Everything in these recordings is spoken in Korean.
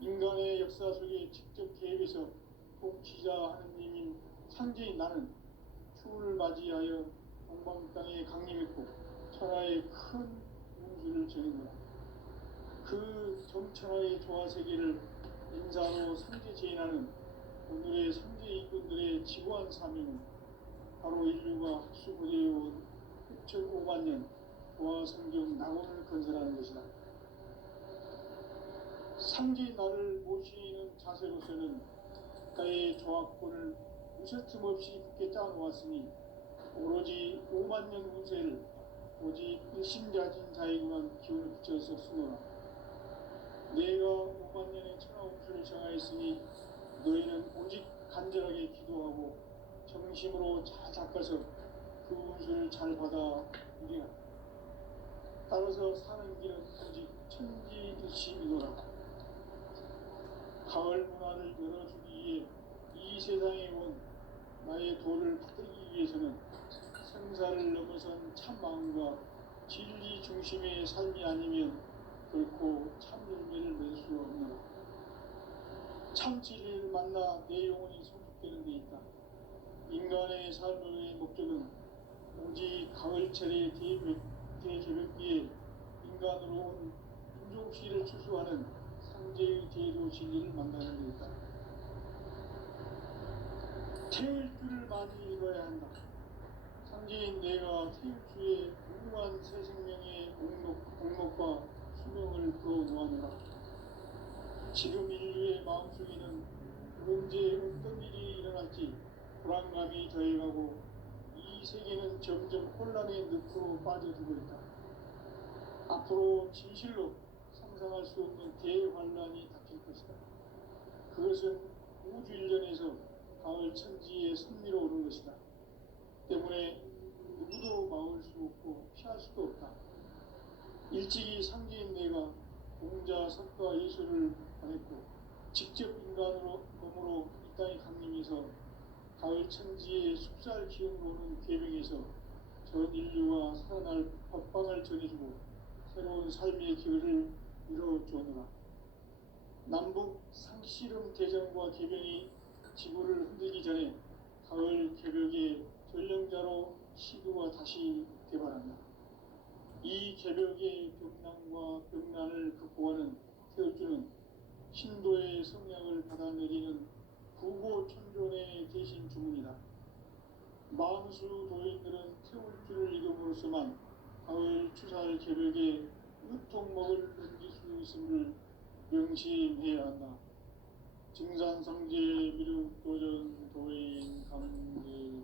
인간의 역사 속에 직접 개입해서 통치자 하느님인 창조인 나는 추운을 맞이하여 동방 땅에 강림했고 천하의 큰 운수를 전했노라. 그 정천하의 조화세계를 인사로 상제제인하는 오늘의 상제 인군들의 지구한 사명은 바로 인류가 학수고대해온 6,500만 년 조화성경 낙원을 건설하는 것이다. 상제인 나를 모시는 자세로서는 국가의 조합권을 무셔틈 없이 굳게 짜놓았으니 오로지 5만 년 운세를 오직 일심자진 자에게만 기운을 붙여서 쓰노라. 내가 5만 년의 천하 운수를 정하였으니 너희는 오직 간절하게 기도하고 정심으로 잘 닦아서 그 운수를 잘 받아 누리라. 따라서 사는 길은 오직 천지일심이노라. 가을 문화를 열어주기 위해 이 세상에 온 나의 도를 받들기 위해서는 생사를 넘어선 참 마음과 진리 중심의 삶이 아니면 결코 참 열매를 맺을 수 없노라. 참 진리를 만나 내 영혼이 성숙되는 데 있다. 인간의 삶의 목적은 오직 가을철의 대개벽기에 인간으로 온 인종시를 추수하는 상제의 제도 진리를 만나는 데 있다. 태울 줄을 많이 읽어야 한다. 상제인 내가 태울 주에 무궁한 새 생명의 목록과 수명을 불어놓아노라. 지금 인류의 마음속에는 언제 어떤 일이 일어날지 불안감이 더해가고 이 세계는 점점 혼란의 늪으로 빠져들고 있다. 앞으로 진실로 상상할 수 없는 대환란이 닥칠 것이다. 그것은 우주 일련에서 가을 천지의 섭리로 오는 것이다. 때문에 누구도 막을 수 없고 피할 수도 없다. 일찍이 상제인 내가 공자, 석가, 예수를 보냈고 직접 인간으로 몸으로 이 땅에 강림해서 가을 천지의 숲살 기운으로 오는 계명에서 전 인류가 살아날 법방을 전해주고 새로운 삶의 길을 이뤄주노라. 남북 상씨름 대전과 개병이 지구를 흔들기 전에 가을 개벽의 전령자로 시두가 다시 개발한다. 이 개벽의 벽난과 벽난을 극복하는 태울주는 신도의 성량을 받아내리는 부고천존의 대신 주문이다. 만수 도인들은 태울주를 이름으로서만 가을 추살 개벽에 으통먹을 넘길 수 있음을 명심해야 한다. 증산상제 미륵도전 도인 강제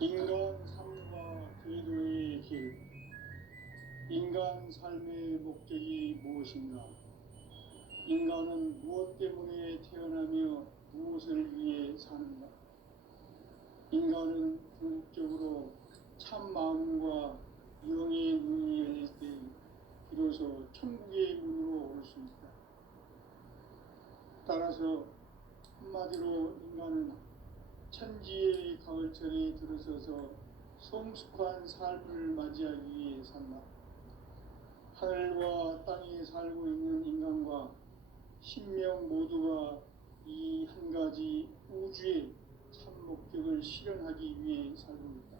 인간 삶과 궤도의 길. 인간 삶의 목적이 무엇인가? 인간은 무엇 때문에 태어나며 무엇을 위해 사는가? 인간은 궁극적으로 참 마음과 영의 눈이 열릴 때 비로소 천국의 문으로 올 수 있다. 따라서 한마디로 인간은 천지의 가을철에 들어서서 성숙한 삶을 맞이하기 위해 산다. 하늘과 땅에 살고 있는 인간과 신명 모두가 이 한 가지 우주의 참 목적을 실현하기 위해 살고 있다.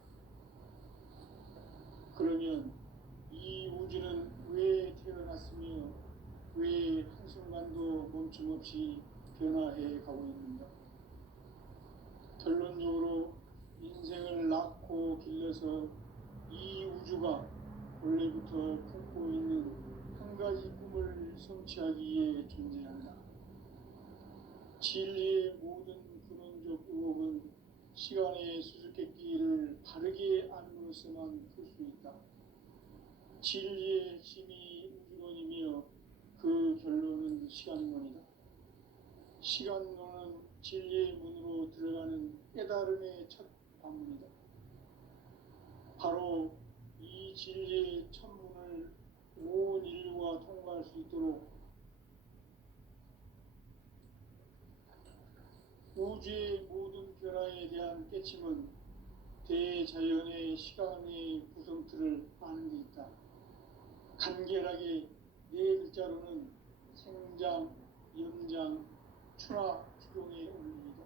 그러면 이 우주는 왜 태어났으며 왜 한순간도 멈춤없이 변화해 가고 있는가? 결론적으로 인생을 낳고 길러서 이 우주가 원래부터 품고 있는 한 가지 꿈을 성취하기 위해 존재한다. 진리의 모든 근원적 의혹은 시간의 수수께끼를 바르게 안으로서만 풀 수 있다. 진리의 핵심이 우주론이며 그 결론은 시간론이다. 시간론은 진리의 문으로 들어가는 깨달음의 첫 방문이다. 바로 이 진리의 천문을 온 인류가 통과할 수 있도록 우주의 모든 변화에 인간에 대한 깨침은 대자연의 시간의 구성틀을 아는 데 있다. 간결하게 네 글자로는 생장, 연장, 추나 추동에 어울립니다.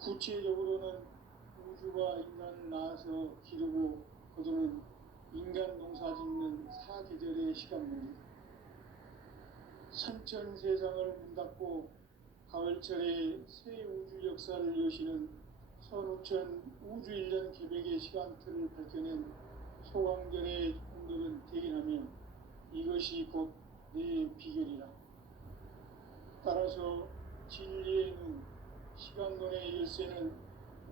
구체적으로는 우주가 인간을 낳아서 기르고 거두는 인간 농사 짓는 사계절의 시간입니다. 선천 세상을 문 닫고 가을철에 새 우주 역사를 여시는 선우천 우주 1년 계백의 시간틀을 밝혀낸 소강전의 공덕은 대견하며 이것이 곧 내 비결이라. 따라서 진리의 눈, 시간론의 열쇠는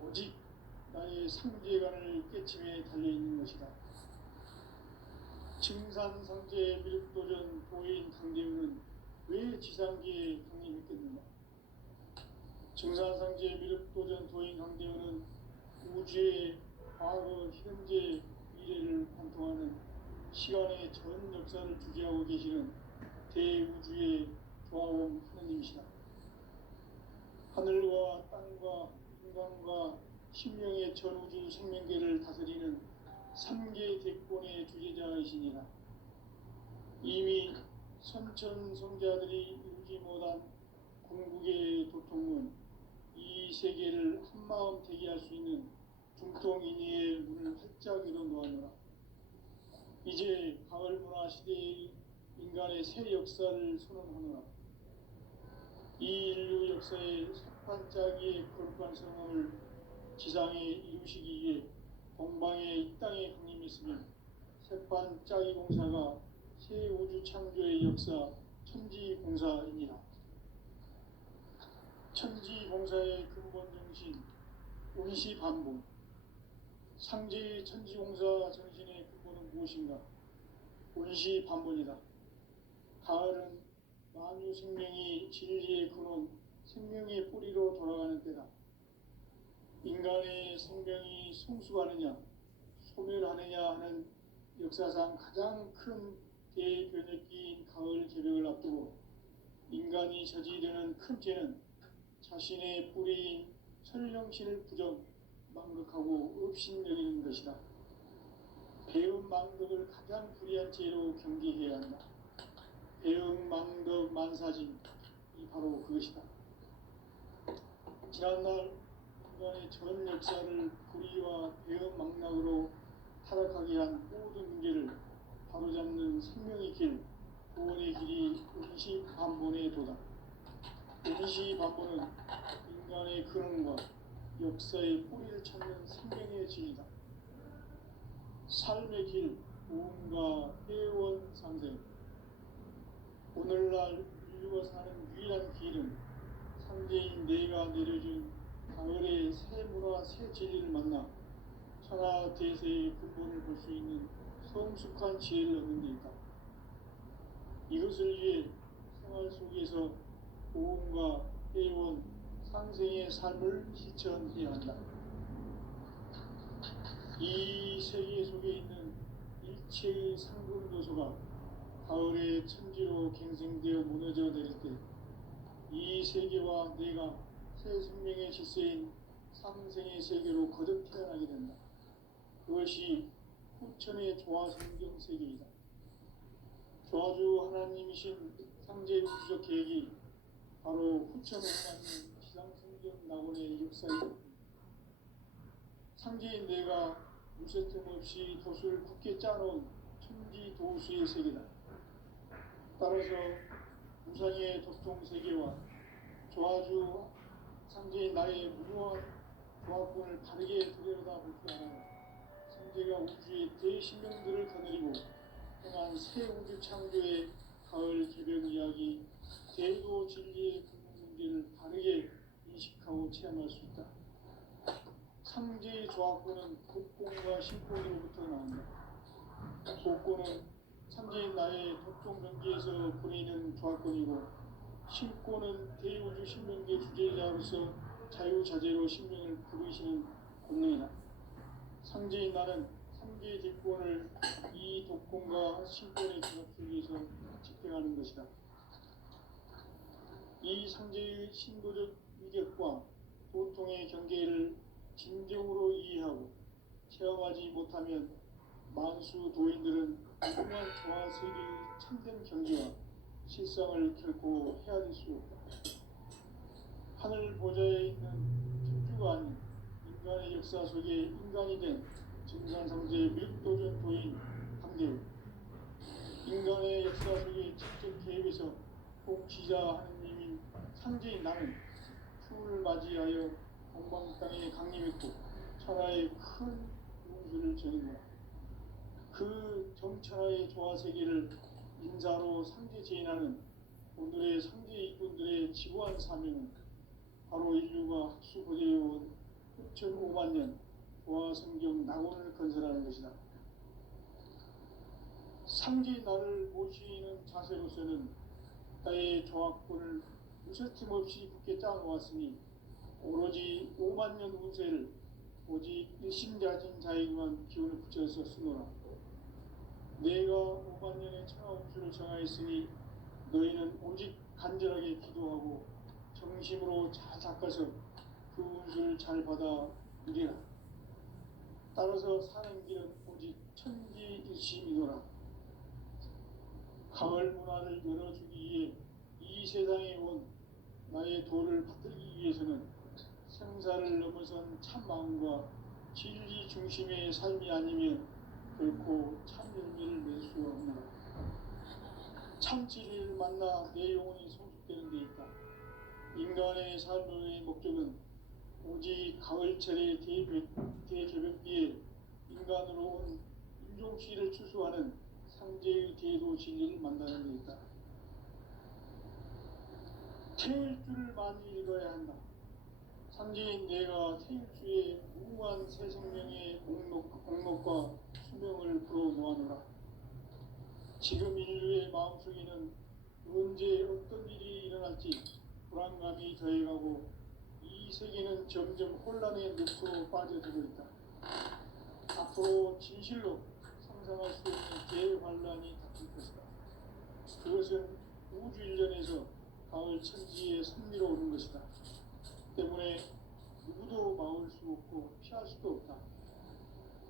오직 나의 상제관을 깨침에 달려있는 것이다. 증산상제 미륵도전 도인 강대우는 왜 지상계에 강림했겠느냐? 증산상제 미륵도전 도인 강대우는 우주의 과거, 현재, 미래를 관통하는 시간의 전 역사를 주재하고 계시는 대우주의 조화원 하느님이시다. 하늘과 땅과 인간과 신명의 전우주 생명계를 다스리는 3개 대권의 주제자이시니라. 이미 선천성자들이 이루지 못한 궁극의 도통은 이 세계를 한마음 대기할 수 있는 중통인의의 문을 활짝 열어 놓았노라. 이제 가을 문화 시대의 인간의 새 역사를 선언하노라. 이 인류 역사의 석판짜기의 거룩한 성함을 지상에 이루시기 위해 동방의 이 땅에 강림했으며 새판짜기 공사가 새 우주 창조의 역사 천지공사이니라. 천지공사의 근본 정신 운시반복. 상제의 천지공사 정신의 근본은 무엇인가? 운시반복이다. 가을은 만유 생명이 진리의 근원, 생명의 뿌리로 돌아가는 때다. 인간의 생명이 성숙하느냐, 소멸하느냐 하는 역사상 가장 큰 대변혁기인 가을 개벽을 앞두고 인간이 저지르는 큰 죄는 자신의 뿌리인 설령신을 부정, 망극하고 업신여기는 것이다. 배음 망덕을 가장 불의한 죄로 경계해야 한다. 배음 망덕 만사진, 이 바로 그것이다. 지난날 인간의 전 역사를 불의와 배음 망락으로 타락하게 한 모든 문제를 바로잡는 생명의 길, 구원의 길이 운시반본의 도다. 운시반본은 인간의 근원과 역사의 뿌리를 찾는 생명의 진리다. 삶의 길, 무언가 회원 상생. 오늘날 인류가 사는 유일한 길은 상제인 내가 내려준 가을의 새 문화, 새 진리를 만나 천하 대세의 근본을 볼 수 있는 성숙한 지혜를 얻는 데 있다. 이것을 위해 생활 속에서 보험과 회원, 상생의 삶을 실천해야 한다. 이 세계 속에 있는 일체의 상급 요소가 가을의 천지로 갱생되어 무너져 내릴 때 이 세계와 내가 새 생명의 질서인 상생의 세계로 거듭 태어나게 된다. 그것이 후천의 조화성경 세계이다. 조화주 하나님이신 상제 우주적 계획이 바로 후천에 맞는 지상성경 낙원의 역사이다. 상제인 내가 무쇠틈 없이 돛을 굳게 짜놓은 천지 도수의 세계다. 따라서 무상의 도통 세계와 조화주 상제인 나의 무모한 조합권을 바르게 들여다볼 줄 알아요. 상제가 우주의 대신명들을 거느리고 행한 새 우주 창조의 가을 개벽 이야기, 대도 진리의 근본 문제를 바르게 인식하고 체험할 수 있다. 상제의 조합권은 복권과 신권으로부터 나온다. 복권은 상제인 나의 독종 경기에서 보내는 조합권이고, 신권은 대우주 신명계 주제자로서 자유자재로 신명을 부르시는 권능이다. 상제인 나는 3개의 대권을 이 독권과 신권의 결합 속에서 집행하는 것이다. 이 상제의 신도적 위격과 도통의 경계 한계를 진정으로 이해하고 체험하지 못하면 만수 도인들은 무궁한 조화 세계의 참된 경지와 실상을 결코 헤아릴 수 없다. 하늘 보좌에 있는 천주가 아닌 인간의 역사 속에 인간이 된 증산상제 밀도전 도인 강대우, 인간의 역사 속에 직접 개입해서 통치자 하느님인 상제인 나는 추운을 맞이하여 동방 땅에 강림했고 천하의 큰 용수를 전했노라. 그 정천하의 조화세계를 인사로 상제제인하는 오늘의 상제 이꾼들의 지구한 사명은 바로 인류가 학수고대해온 6,500만 년 조화성경 낙원을 건설하는 것이다. 상제 나를 모시는 자세로서는 나의 조합권을 무설팀 없이 굳게 짜놓았으니 오로지 5만 년 운세를 오직 일심자진 자에게만 기운을 붙여서 쓰노라. 내가 5만 년의 천하 운수를 정하였으니 너희는 오직 간절하게 기도하고 정심으로 잘 닦아서 그 운수를 잘 받아 누리라. 따라서 사는 길은 오직 천지일심이노라. 가을 문화를 열어주기 위해 이 세상에 온 나의 도를 받들기 위해서는 생사를 넘어선 참 마음과 진리 중심의 삶이 아니면 결코 참 열매를 맺을 수 없노라. 참 진리를 만나 내 영혼이 성숙되는 데 있다. 인간의 삶의 목적은 오직 가을철의 대개벽비에 인간으로 온 인종시를 추수하는 상제의 대도 진리를 만나는 데 있다. 태일주를 많이 읽어야 한다. 상제인 내가 태일주의 무궁한 새 생명의 목록과 수명을 불어놓아노라. 지금 인류의 마음속에는 언제 어떤 일이 일어날지 불안감이 더해가고 이 세계는 점점 혼란의 늪으로 빠져들고 있다. 앞으로 진실로 상상할 수 없는 대환란이 닥칠 것이다. 그것은 우주 일련에서 가을 천지에 선미로 오는 것이다. 때문에 누구도 막을 수 없고 피할 수도 없다.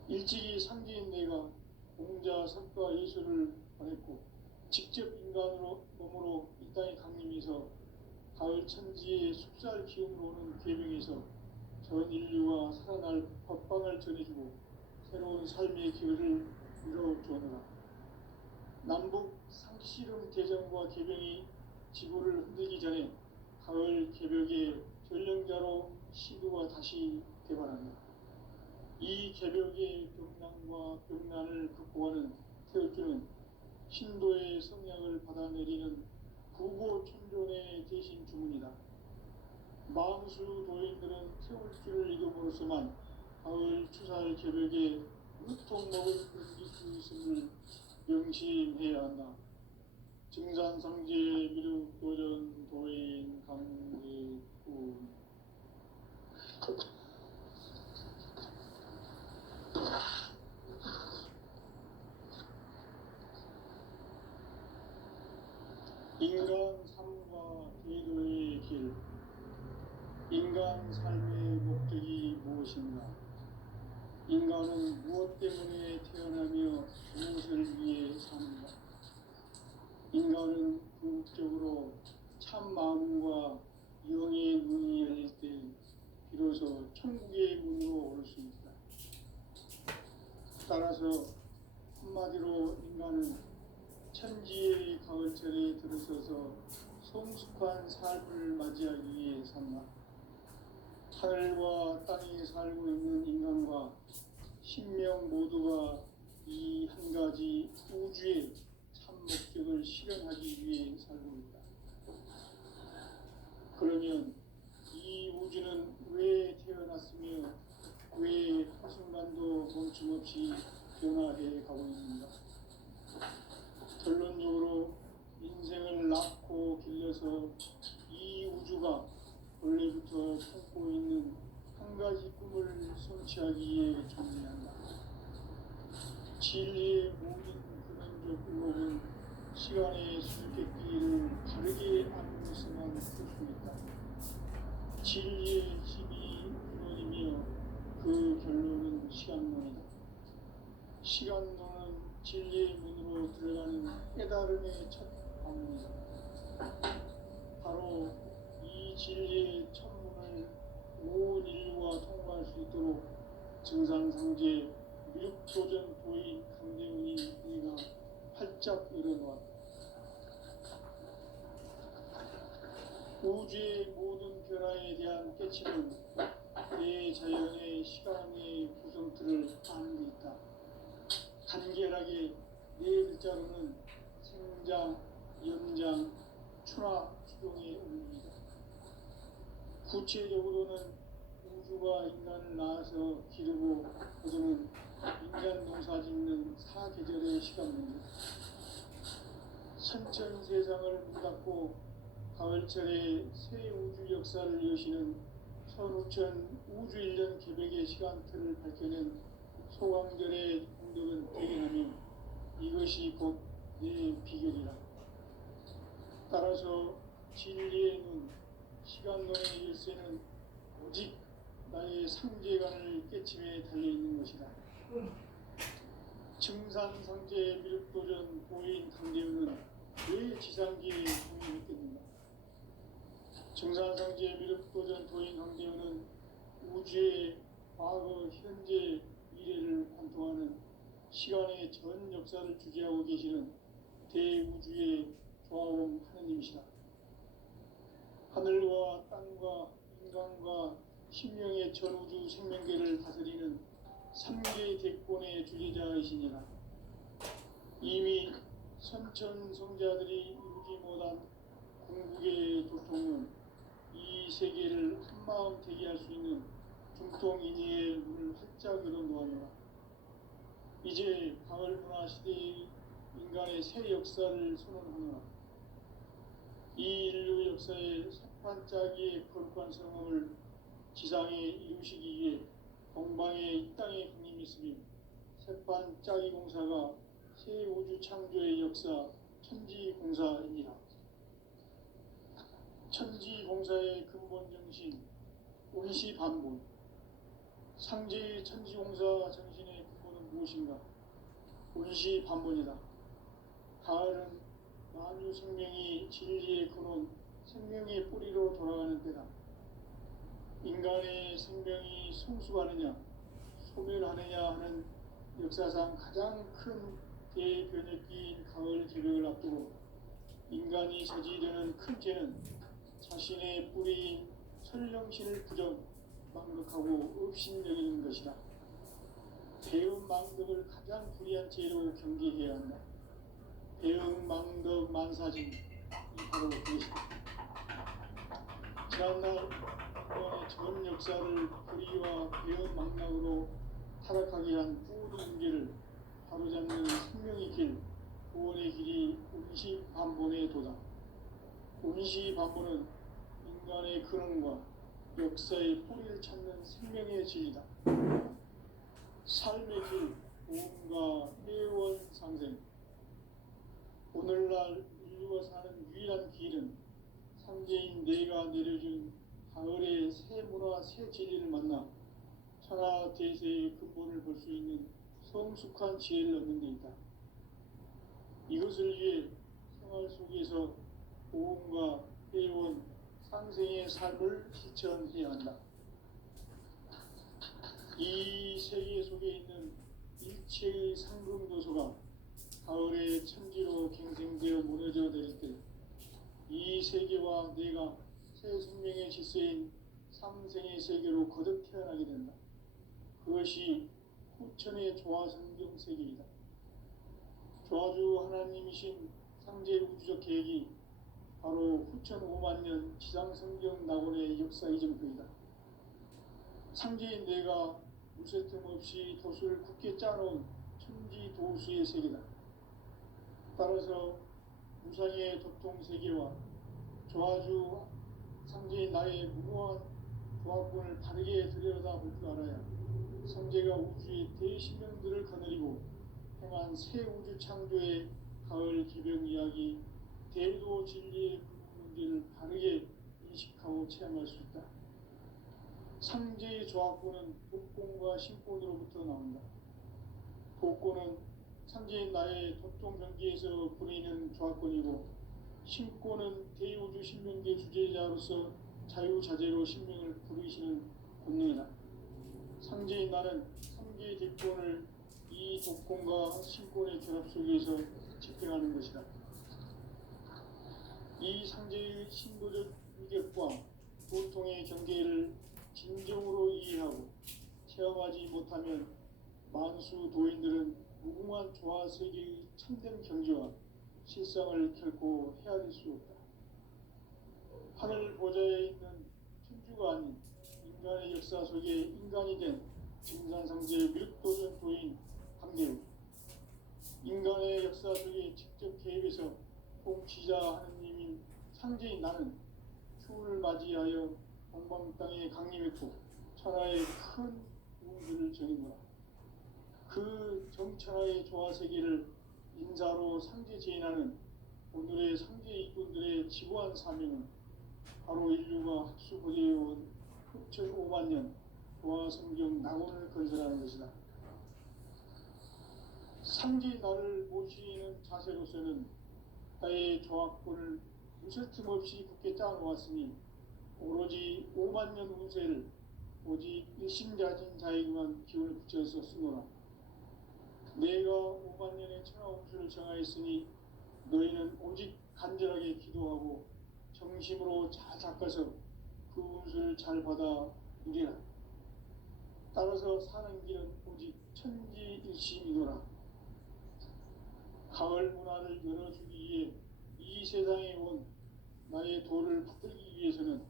일찍이 상제인 내가 공자, 석가, 예수를 보냈고 직접 인간으로 몸으로 이 땅에 강림해서 가을 천지의 숲살 기운으로 오는 계명에서 전 인류가 살아날 법방을 전해주고 새로운 삶의 기회를 이뤄주었노라. 남북 상씨름 대전과 개병이 지구를 흔들기 전에 가을 개벽의 전령자로 시도가 다시 개발한다. 이 개벽의 병난과 병난을 극복하는 태울주는 신도의 성약을 받아내리는 부고천존의 대신 주문이다. 망수 도인들은 태울주를 이름으로서만 가을 추살 개벽에 으통 먹을 수 있음을 명심해야 한다. 증산상제 미륵도전 도인 강대군. 인간 삶과 기도의 길. 인간 삶의 목적이 무엇인가? 인간은 무엇 때문에 태어나며 무엇을 위해 사는가? 인간은 궁극적으로 참 마음과 영의 문이 열릴 때 비로소 천국의 문으로 오를 수 있다. 따라서 한마디로 인간은 천지의 가을철에 들어서서 성숙한 삶을 맞이하기 위해 산다. 하늘과 땅에 살고 있는 인간과 신명 모두가 이 한 가지 우주의 참 목적을 실현하기 위해 살고 있다. 그러면 이 우주는 왜 태어났으며 왜 한순간도 멈춤없이 변화해 가고 있는가? 결론적으로 인생을 낳고 길러서 이 우주가 원래부터 품고 있는 한 가지 꿈을 성취하기 위해 존재한다. 진리의 모든 근원적 의혹은 시간의 수수께끼를 바르게 알고서만 풀 수 있다. 진리의 힘이 우주원이 그 결론은 시간론이다. 시간론은 진리의 문으로 들어가는 깨달음의 첫 방문이다. 바로 이 진리의 첫 문을 온 인류가 통과할 수 있도록 증산상제 미륵도전 도인 강대훈이 네가 활짝 열어놓았다. 우주의 모든 변화에 대한 깨침은 대자연의 시간의 구성틀을 아는 데 있다. 간결하게 네 글자로는 생장, 연장, 추나 추동의 의미이다. 구체적으로는 우주가 인간을 낳아서 기르고 거두는 인간 농사 짓는 사계절의 시간입니다. 선천 세상을 문닫고 가을철에 새 우주 역사를 여시는 선우천 우주 1년 개백의 시간틀을 밝혀낸 소강절의 공덕은 대견하며 이것이 곧 내 비결이라. 따라서 진리의 눈, 시간론의 열쇠는 오직 나의 상제관을 깨침에 달려있는 것이다. 증산상제 미륵도전 도인 강대훈은 왜 지상기에 공연했겠는가? 증산상제 미륵도전 도인 강대훈은 우주의 과거, 현재, 미래를 관통하는 시간의 전 역사를 주재하고 계시는 대우주의 조화원 하느님이시다. 하늘과 땅과 인간과 신명의 전우주 생명계를 다스리는 3개 대권의 주제자이시니라. 이미 선천성자들이 이루지 못한 궁극의 도통은 이 세계를 한마음 되게 할 수 있는 중통인의의 문을 활짝 열어놓았노라. 이제 가을 문화 시대의 인간의 새 역사를 선언하노라. 이 인류 역사의 석판짜기의 거룩한 성험을 지상에 이루시기 위해 동방에 이 땅에 국림이 있으며 석판짜기 공사가 새 우주 창조의 역사 천지공사입니다. 천지공사의 근본 정신 운시반본. 상제의 천지공사 정신의 근본은 무엇인가? 운시반본이다. 가을은 만유 생명이 진리의 근원, 생명의 뿌리로 돌아가는 때다. 인간의 생명이 성숙하느냐, 소멸하느냐 하는 역사상 가장 큰 대변혁기인 가을 개벽을 앞두고 인간이 저지르는 큰 죄는 자신의 뿌리인 설령신을 부정, 망극하고 업신여기는 것이다. 배음 망덕을 가장 불의한 죄로 경계해야 한다. 배음 망덕 만사진, 이 바로 그것이다. 지난날 인간의 전 역사를 불의와 배음 망락으로 타락하게 한 뿌리 문제를 바로잡는 생명의 길, 구원의 길이 운시반본의 도다. 운시반본은 인간의 근원과 역사의 뿌리를 찾는 생명의 진리다. 삶의 길, 보험과 회원상생. 오늘날 인류가 사는 유일한 길은 상제인 내가 내려준 가을의 새 문화, 새 진리를 만나 천하 대세의 근본을 볼 수 있는 성숙한 지혜를 얻는 데 있다. 이것을 위해 생활 속에서 보험과 회원, 상생의 삶을 실천해야 한다. 이 세계 속에 있는 일체의 상금도소가 가을의 천지로 갱생되어 무너져 내릴 때 이 세계와 내가 새 생명의 질서인 상생의 세계로 거듭 태어나게 된다. 그것이 후천의 조화성경 세계이다. 조화주 하나님이신 상제 우주적 계획이 바로 후천 5만 년 지상성경 낙원의 역사 이정표이다. 상제인 내가 무쇠틈 없이 도수를 굳게 짜놓은 천지 도수의 세계다. 따라서 무상의 도통 세계와 조화주 상제인 나의 무모한 조합권을 바르게 들여다볼 줄 알아야 상제가 우주의 대신령들을 거느리고 행한 새 우주 창조의 가을 기병 이야기, 대도 진리의 문제를 바르게 인식하고 체험할 수 있다. 상제의 조합구는 복권과 신권으로부터 나온다. 복권은 상제인 나의 독종 경기에서 부리는 조합권이고, 신권은 대우주 신명계 주제자로서 자유자재로 신명을 부르시는 권능이다. 상제인 나는 상제의 뒷권을 이 독권과 신권의 결합 속에서 집행하는 것이다. 이 상제의 신도적 위력과 보통의 경계를 진정으로 이해하고 체험하지 못하면 만수 도인들은 무궁한 조화 세계의 참된 경지와 실상을 결코 헤아릴 수 없다. 하늘 보좌에 있는 천주가 아닌 인간의 역사 속에 인간이 된 증산상제의 미륵도전 도인 강대우, 인간의 역사 속에 직접 개입해서 통치자 하느님인 상제인 나는 추운을 맞이하여 동방 땅에 강림했고 천하의 큰 우주를 정의노라. 그 정천하의 조화세계를 인사로 상제 제인하는 오늘의 상제 이꾼들의 지구한 사명은 바로 인류가 학수고대해온 흡천 5만 년 조화성경 낙원을 건설하는 것이다. 상제 나를 모시는 자세로서는 나의 조합권을 무설틈 없이 굳게 짜놓았으니 오로지 5만 년 운세를 오직 일심자진 자에게만 기운을 붙여서 쓰노라. 내가 5만 년의 천하운수를 정하였으니 너희는 오직 간절하게 기도하고 정심으로 잘 닦아서 그 운수를 잘 받아 누리라. 따라서 사는 길은 오직 천지일심이노라. 가을 문화를 열어주기 위해 이 세상에 온 나의 도를 붙들기 위해서는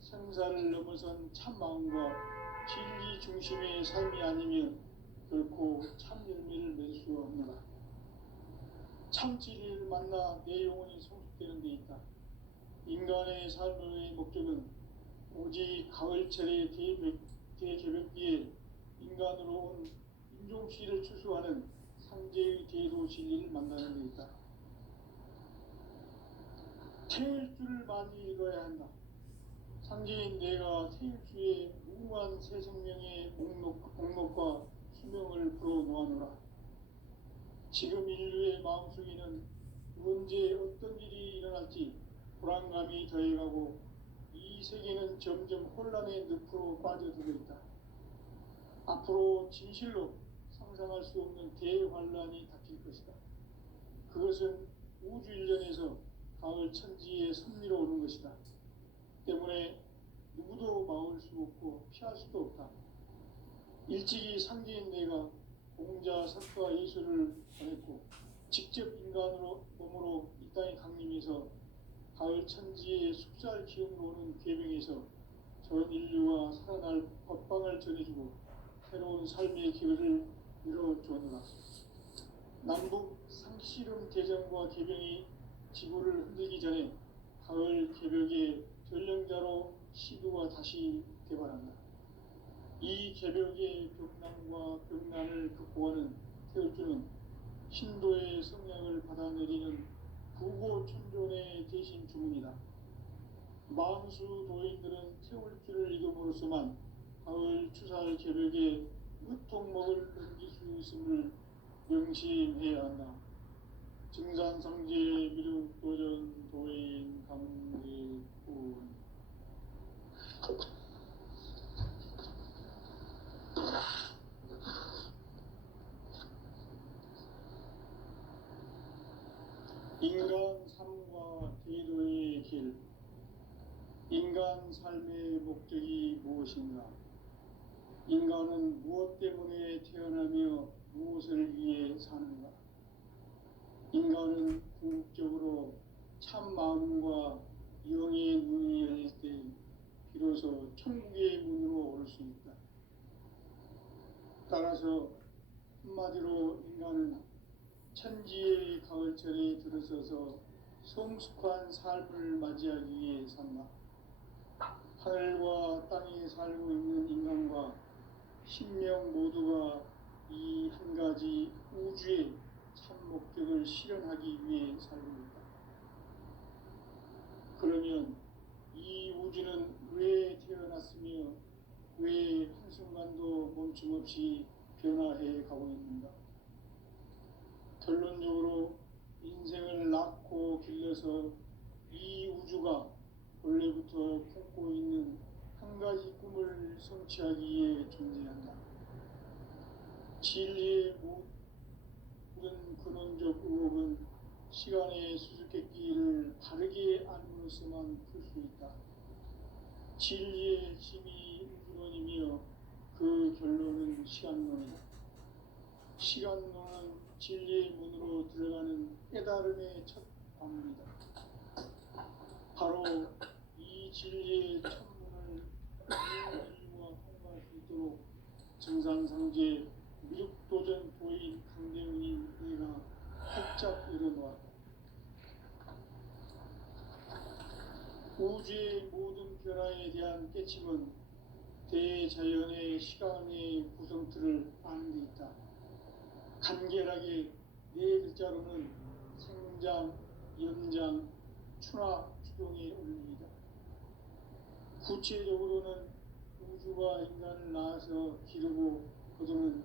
생사를 넘어선 참마음과 진리 중심의 삶이 아니면 결코 참 열매를 맺을 수 없노라. 참 진리를 만나 내 영혼이 성숙되는 데 있다. 인간의 삶의 목적은 오직 가을철의 대개벽기에 인간으로 온 인종씨를 추수하는 상제의 대도 진리를 만나는 데 있다. 태일주를 많이 읽어야 한다. 상제인 내가 태일주의 무궁한 새 생명의 목록과 수명을 불어놓아노라. 지금 인류의 마음속에는 언제 어떤 일이 일어날지 불안감이 더해가고 이 세계는 점점 혼란의 늪으로 빠져들고 있다. 앞으로 진실로 상상할 수 없는 대환란이 닥칠 것이다. 그것은 우주 일련에서 가을 천지의 섭리로 오는 것이다. 때문에 누구도 막을 수 없고 피할 수도 없다. 일찍이 상제인 내가 공자, 석가, 예수를 보냈고 직접 인간으로 몸으로 이 땅에 강림해서 가을 천지의 숙살 기운으로 오는 계명에서 전 인류가 살아날 법방을 전해주고 새로운 삶의 기회를 이뤄주었노라. 남북 상씨름 대전과 개병이 지구를 흔들기 전에 가을 개벽의 전령자로 시도가 다시 개발한다. 이 개벽의 벽난과 벽난을 극복하는 태울주는 신도의 성량을 받아내리는 구고천존의 대신 주문이다. 만수 도인들은 태울주를 읽음으로써만 가을 추살 개벽에 무통목을 넘길 수 있음을 명심해야 한다. 증산상제 미륵도전 도인 강대군. 인간 삶과 대도의 길. 인간 삶의 목적이 무엇인가? 인간은 무엇 때문에 태어나며 무엇을 위해 사는가? 인간은 궁극적으로 참 마음과 영의 눈이 열릴 때 비로소 천국의 문으로 올 수 있다. 따라서 한마디로 인간은 천지의 가을철에 들어서서 성숙한 삶을 맞이하기 위해 산다. 하늘과 땅에 살고 있는 인간과 신명 모두가 이 한 가지 우주의 참 목적을 실현하기 위해 살고 있다. 그러면 이 우주는 왜 태어났으며 멈춤없이 변화해 가고 있는가. 결론적으로 인생을 낳고 길러서 이 우주가 원래부터 품고 있는 한 가지 꿈을 성취하기 위해 존재한다. 진리의 모든 근원적 의혹은 시간의 수수께끼를 바르게 알므로서만 풀 수 있다. 진리의 핵심이 우주론이며 그 결론은 시간론이다. 시간론은 진리의 문으로 들어가는 깨달음의 첫 방문이다. 바로 이 진리의 첫문을 인류와 통과할 수 있도록 정상상제 미륵도전 도인 강대훈이 내가 활짝 열어놓았다. 우주의 모든 변화에 대한 깨침은 대자연의 시간의 구성틀을 아는 데 있다. 간결하게 네 글자로는 생장, 연장, 추나 추동의 원리이다. 구체적으로는 우주가 인간을 낳아서 기르고 거두는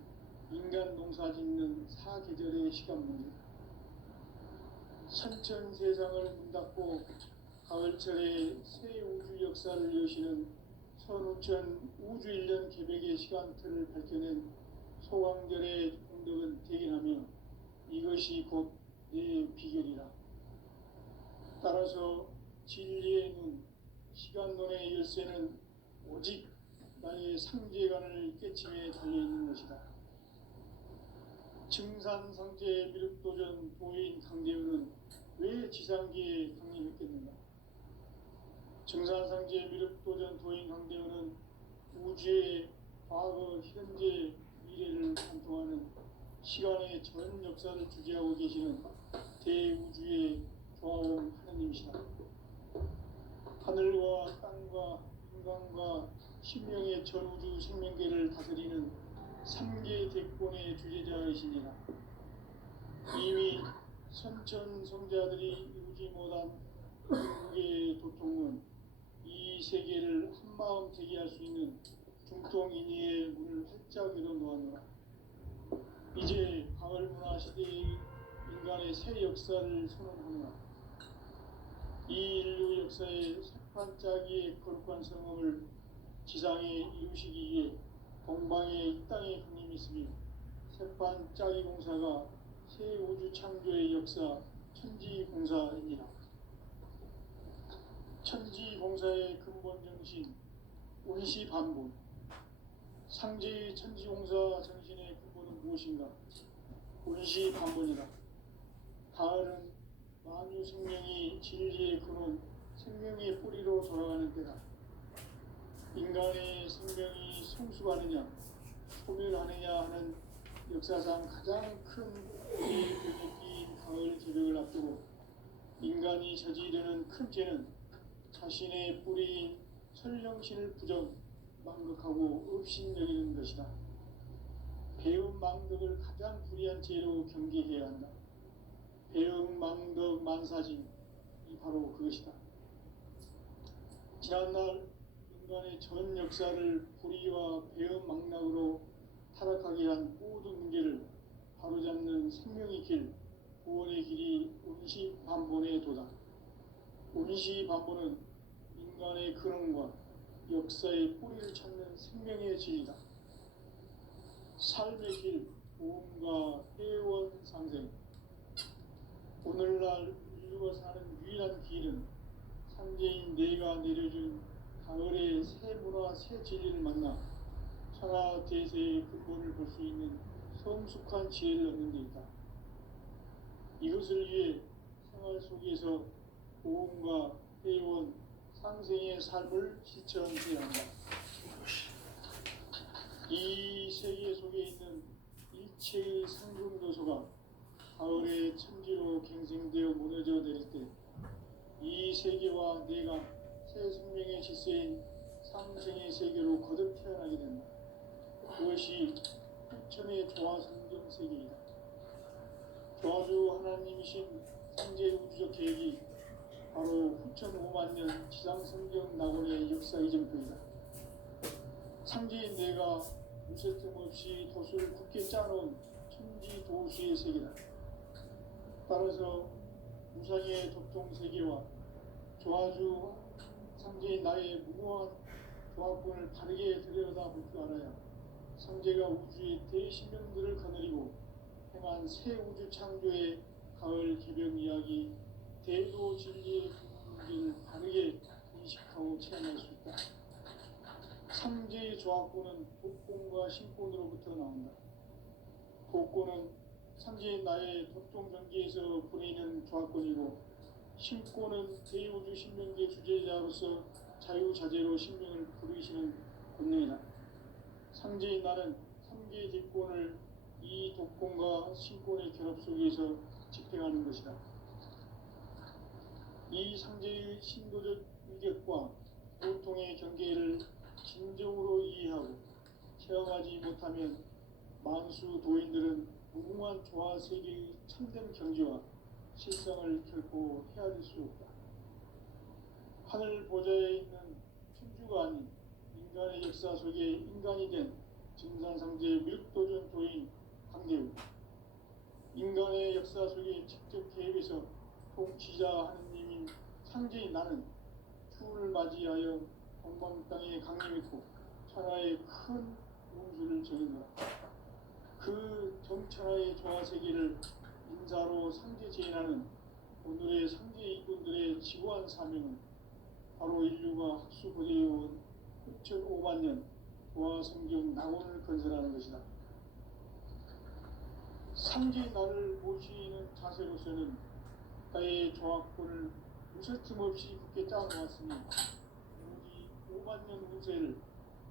인간 농사 짓는 사계절의 시간문이다. 선천 세상을 문 닫고 가을철에 새 우주 역사를 여시는 선우천 우주 1년 개백의 시간틀을 밝혀낸 소강절의 공덕은 대견하며 이것이 곧 내 비결이라. 따라서 진리의 눈, 시간론의 열쇠는 오직 나의 상제관을 깨침에 달려있는 것이다. 증산상제 미륵도전 도인 강대훈은 왜 지상기에 강림했겠는가? 증산상제 미륵도전 도인 강대훈은 우주의 과거, 현재, 미래를 관통하는 시간의 전 역사를 주재하고 계시는 대우주의 조화원 하나님이시다. 하늘과 땅과 인간과 신명의 전우주 생명계를 다스리는 3계 대권의 주재자이시니라. 이미 선천성자들이 이루지 못한 한국의 도통은 이 세계를 한마음 제기할 수 있는 중통인의의 문을 활짝 열어놓았노라. 이제 가을 문화 시대의 인간의 새 역사를 선언하노라. 이 인류 역사의 색반짜기의 거룩한 성험을 지상에 이루시기 위해 동방에 이 땅에 강림했으며 색반짜기 공사가 새 우주 창조의 역사 천지공사이니라. 천지공사의 근본 정신 운시반본. 상제의 천지공사 정신의 근본은 무엇인가? 운시반본이다. 가을은 만유 생명이 진리의 근원, 생명의 뿌리로 돌아가는 때다. 인간의 생명이 성숙하느냐, 소멸하느냐 하는 역사상 가장 큰 우리의 벽이 가을 개벽을 앞두고 인간이 저지르는 큰 죄는 자신의 뿌리인 설령신을 부정, 망극하고 업신여기는 것이다. 배움 망덕을 가장 불의한 죄로 경계해야 한다. 배움 망덕 만사징이 바로 그것이다. 지난날 인간의 전 역사를 불의와 배움 망락으로 타락하게 한 모든 문제를 바로잡는 생명의 길, 구원의 길이 운시반본의 도다. 운시반본은 인간의 근원과 역사의 뿌리를 찾는 생명의 진리다. 삶의 길, 보험과 회원 상생. 오늘날 인류가 사는 유일한 길은 상제인 내가 내려준 가을의 새 문화, 새 진리를 만나 천하 대세의 근본을 볼 수 있는 성숙한 지혜를 얻는 데 있다. 이것을 위해 생활 속에서 보험과 회원, 상생의 삶을 실천해야 한다. 이 세계 속에 있는 일체의 상승도소가 가을의 천지로 갱생되어 무너져 내릴 때 이 세계와 내가 새 생명의 질서인 상생의 세계로 거듭 태어나게 된다. 그것이 후천의 조화성경 세계이다. 조화주 하나님이신 상제 우주적 계획이 바로 후천 5만 년 지상성경 낙원의 역사 이정표이다. 상제인 내가 무쇠틈 없이 돛을 굳게 짜놓은 천지 도수의 세계다. 따라서 무상의 법동 세계와 조화주 상제인 나의 무모한 조합권을 바르게 들여다볼 줄 알아야 상제가 우주의 대신명들을 거느리고 행한 새 우주 창조의 가을 개벽 이야기 대도 진리의 문제를 바르게 인식하고 체험할 수 있다. 상제의 조합권은 독권과 신권으로부터 나온다. 독권은 상제인 나의 법동 경계에서 보내는 조합권이고, 신권은 대우주 신명계 주제자로서 자유자재로 신명을 부르시는 권능이다. 상제인 나는 3개의 대권을 이 독권과 신권의 결합 속에서 집행하는 것이다. 이 상제의 신도적 위격과 보통의 경계를 진정으로 이해하고 체험하지 못하면 만수 도인들은 무궁한 조화 세계의 참된 경지와 실상을 결코 헤아릴 수 없다. 하늘 보좌에 있는 천주가 아닌 인간의 역사 속에 인간이 된 증산상제 밀도전 도인 강대우, 인간의 역사 속에 직접 개입해서 통치자 하느님인 상제인 나는 추운을 맞이하여 동방 땅에 강림했고 천하의 큰 운수를 정했노라. 그 정천하의 조화 세계를 인사로 상제 제인하는 오늘의 상제 이군들의 지구한 사명은 바로 인류가 학수 고대해온 6,500만 년 조화 성경 낙원을 건설하는 것이다. 상제 나를 모시는 자세로서는 나의 조합권을 무쇠틈 없이 굳게 짜놓았으니 오직 5만 년 운세를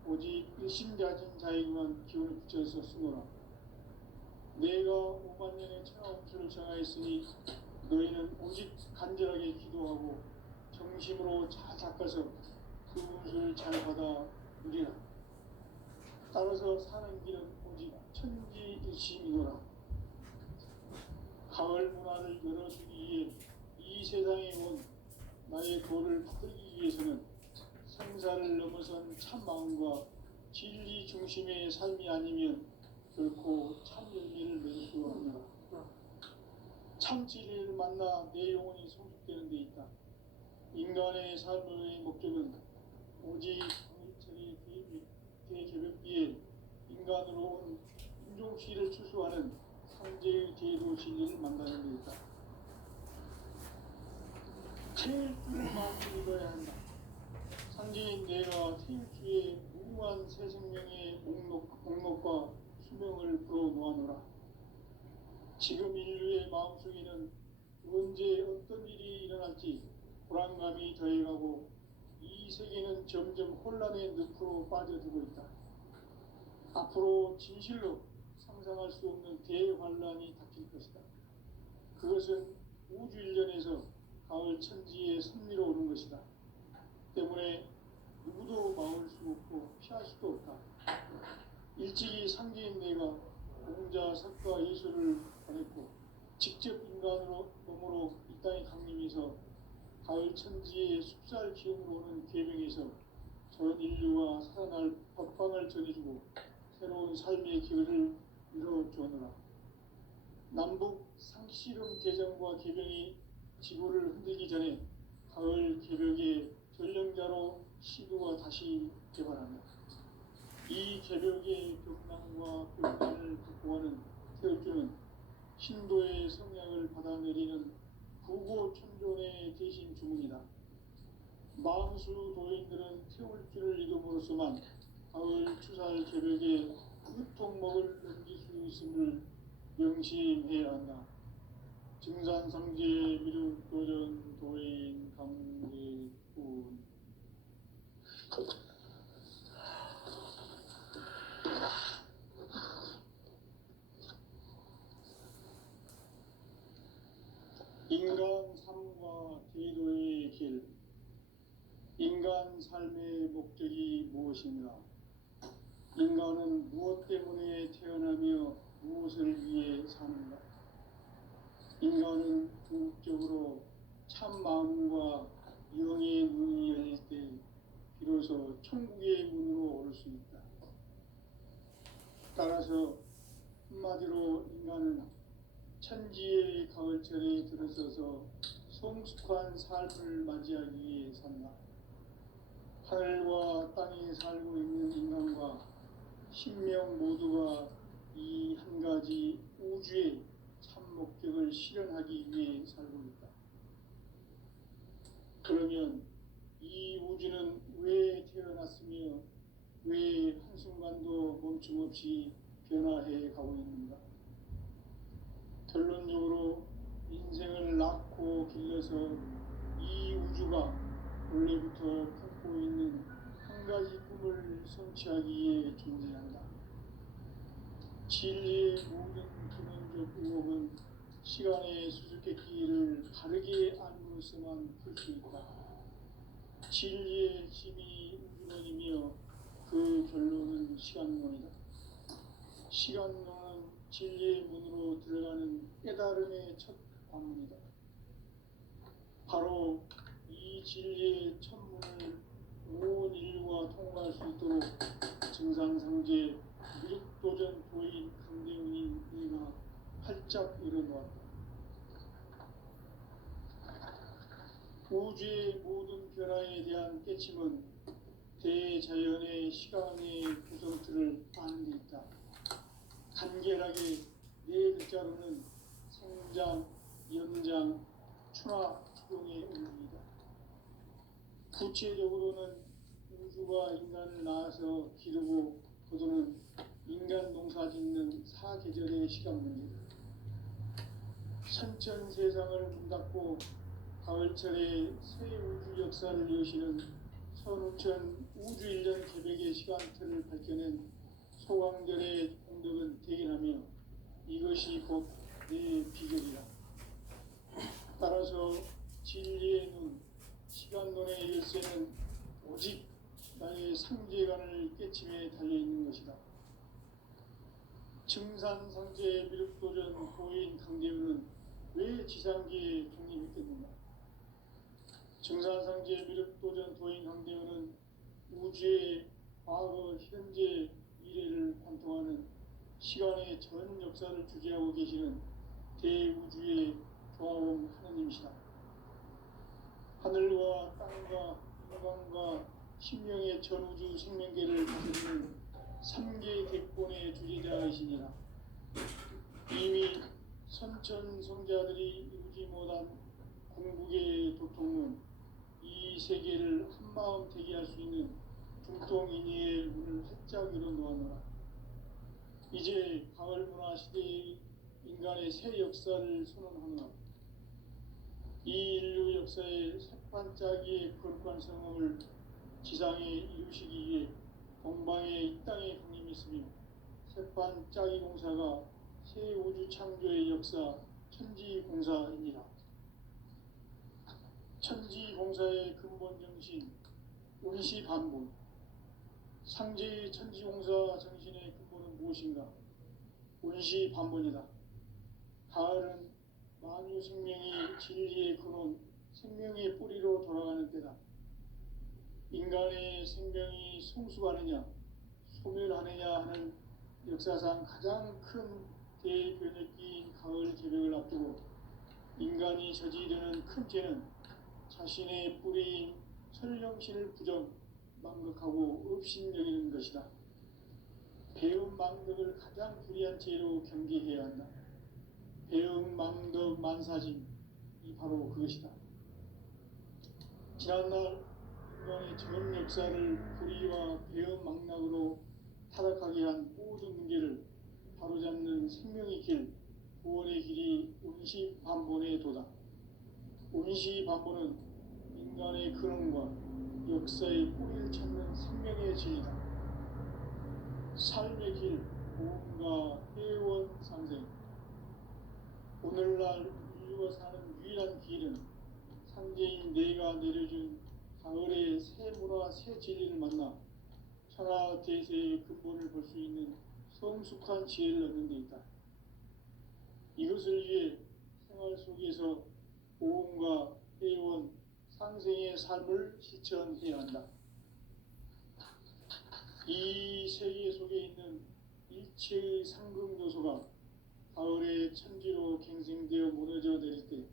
오직 일심자진 자에게만 기운을 붙여서 쓰노라. 내가 5만 년의 천하운수를 정하였으니 너희는 오직 간절하게 기도하고 정심으로 잘 닦아서 그 운수를 잘 받아 누리라. 따라서 사는 길은 오직 천지일심이노라. 가을 문화를 열어주기 위해 이 세상에 온 나의 도를 붙들기 위해서는 생사를 넘어선 참 마음과 진리 중심의 삶이 아니면 결코 참 열매를 맺을 수 없노라. 참 진리를 만나 내 영혼이 성숙되는 데 있다. 인간의 삶의 목적은 오직 강일철의 대개벽기에 인간으로 온 인종시를 추수하는 상제의 제도 진리를 만나는 데 있다. 태일주를 마음으로 믿어야 한다. 상제인 내가 태일주의 무궁한 새 생명의 목록과 수명을 불어놓아노라. 지금 인류의 마음속에는 언제 어떤 일이 일어날지 불안감이 더해가고 이 세계는 점점 혼란의 늪으로 빠져들고 있다. 앞으로 진실로 상상할 수 없는 대환란이 닥칠 것이다. 그것은 우주 일련에서 가을 천지의 섭리로 오는 것이다. 때문에 누구도 막을 수 없고 피할 수도 없다. 일찍이 상제인 내가 공자, 석가, 예수를 보냈고 직접 인간으로 몸으로 이 땅에 강림해서 가을 천지의 숲살 기운으로 오는 계명에서 전 인류가 살아날 법방을 전해주고 새로운 삶의 기회를 이뤄주었노라. 남북 상씨름 대전과 계명이 지구를 흔들기 전에 가을 개벽의 전령자로 시도가 다시 개발한다. 이 개벽의 벽난과 벽난을 극복하는 태울주는 신도의 성향을 받아내리는 부고천존의 대신 주문이다. 만수 도인들은 태울주를 이름으로서만 가을 추살 개벽의 끝통목을 넘길 수 있음을 명심해야 한다. 증산상제 미륵도전 도인 강대군. 인간 삶과 제도의 길. 인간 삶의 목적이 무엇인가? 인간은 무엇 때문에 태어나며 무엇을 위해 사는가? 인간은 궁극적으로 참 마음과 영의 문이 열릴 때 비로소 천국의 문으로 올 수 있다. 따라서 한마디로 인간은 천지의 가을철에 들어서서 성숙한 삶을 맞이하기 위해 산다. 하늘과 땅에 살고 있는 인간과 신명 모두가 이 한 가지 우주의 참 목적을 실현하기 위해 살고 있다. 그러면 이 우주는 왜 태어났으며 왜 한순간도 멈춤없이 변화해 가고 있는가? 결론적으로 인생을 낳고 길러서 이 우주가 원래부터 품고 있는 한 가지 꿈을 성취하기 위해 존재한다. 진리의 모든 근원적 의혹은 시간의 수수께끼를 바르게 알므로서만 풀 수 있다. 진리의 힘이 우주론이며 그 결론은 시간론이다. 시간론은 진리의 문으로 들어가는 깨달음의 첫 관문이다. 바로 이 진리의 첫 문을 온 인류가 통과할 수 있도록 증상상제 미륵도전 도인 강대훈인 이가 활짝 열어놓았다. 우주의 모든 변화에 대한 깨침은 대자연의 시간의 구성틀을 아는 데 있다. 간결하게 네 글자로는 생장, 연장, 추나 추동의 의미이다. 구체적으로는 우주가 인간을 낳아서 기르고 거두는 인간 농사 짓는 사계절의 시간 문제다. 선천 세상을 문 닫고 가을철에 새 우주 역사를 여시는 선우천 우주 1년 개백의 시간틀을 밝혀낸 소강절의 공덕은 대견하며 이것이 곧 내 비결이다. 따라서 진리의 눈, 시간론의 열쇠는 오직 나의 상제관을 깨침에 달려있는 것이다. 증산상제 미륵도전 도인 강대훈은 왜 지상계에 독립했겠는가? 증산상제 미륵도전 도인 강대훈은 우주의 과거, 현재, 미래를 관통하는 시간의 전 역사를 주재하고 계시는 대우주의 조화원 하느님이시다. 하늘과 땅과 인간과 신명의 전우주 생명계를 다스리는 3개 객본의 주제자이시니라. 이미 선천성자들이 이루지 못한 궁극의 도통은 이 세계를 한마음 되게 할 수 있는 중통인의의 문을 활짝 열어놓았노라. 이제 가을 문화 시대의 인간의 새 역사를 선언하노라. 이 인류 역사의 새반짝이의 거룩한 성험을 지상에 이루시기 위해 동방의 이 땅에 강림했으며 새반짝이 공사가 새 우주 창조의 역사 천지공사입니다. 천지공사의 근본 정신 운시반본. 상제의 천지공사 정신의 근본은 무엇인가? 운시반본이다. 가을은 만유 생명이 진리의 근원, 생명의 뿌리로 돌아가는 때다. 인간의 생명이 성숙하느냐, 소멸하느냐 하는 역사상 가장 큰 대변혁기인 가을 개벽을 앞두고 인간이 저지르는 큰 죄는 자신의 뿌리인 설령신을 부정, 망극하고 업신여기는 것이다. 배움 망덕을 가장 불의한 죄로 경계해야 한다. 배움 망덕 만사진, 이 바로 그것이다. 지난날 인간의 전 역사를 불의와 배움 망락으로 타락하게 한 모든 문제를 바로잡는 생명의 길, 구원의 길이 운시반본의 도다. 운시반본은 인간의 근원과 역사의 뿌리를 찾는 생명의 진리다. 삶의 길, 보험과 회원 상생. 오늘날 인류가 사는 유일한 길은 상제인 내가 내려준 가을의 새 문화, 새 진리를 만나 천하 대세의 근본을 볼 수 있는 성숙한 지혜를 얻는 데 있다. 이것을 위해 생활 속에서 보험과 회원, 상생의 삶을 실천해야 한다. 이 세계 속에 있는 일체 흑요소가 가을의 천지